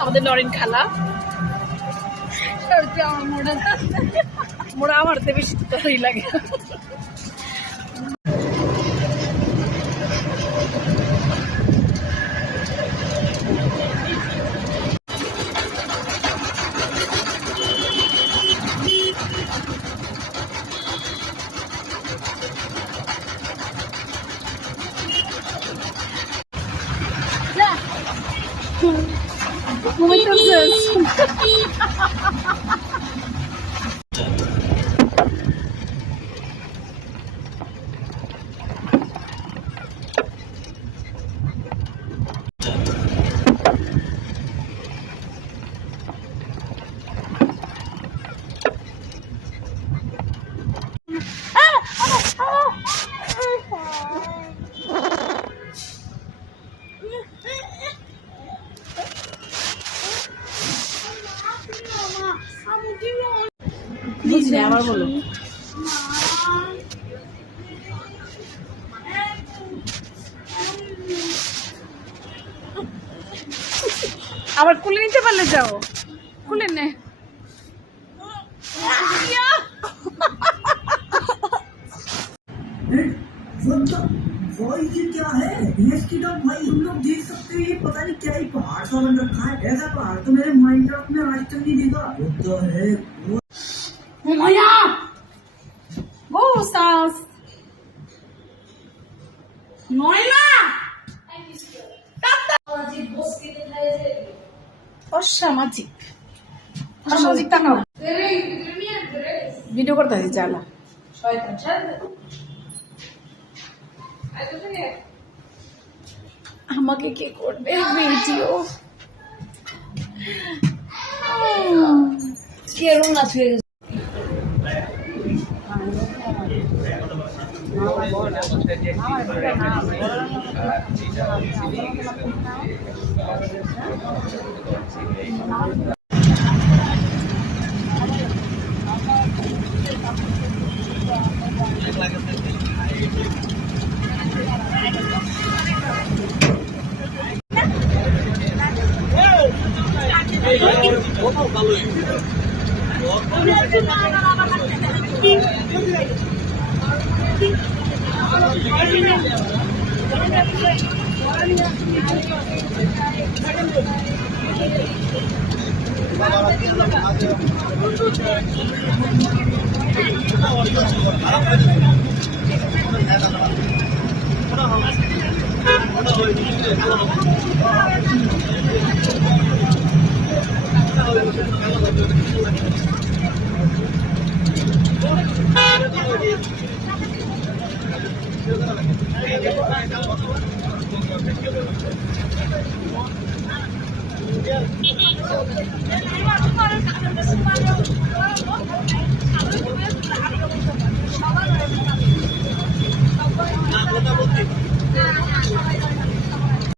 আমাদের নরেন খালা মোড়া আমার তো বেশি তোরই লাগে। আবার বলো আবার কুলে নিতে পারলে যাও কুলে নে भाई ये क्या है भैंस की डॉग भाई तुम लोग देख सकते हो ये पता नहीं क्या ही पहाड़ सा बन रखा है ऐसा पहाड़ तो मेरे माइनक्राफ्ट में आज तक नहीं देखा होता है Moja! Wo ist das? Neuna! অসামাজিক অসামাজিক টাকাও ভিডিও করতে আছি চালা আমাকে কে করবে ভিডিও কে রুনা ছুঁয়ে গেছে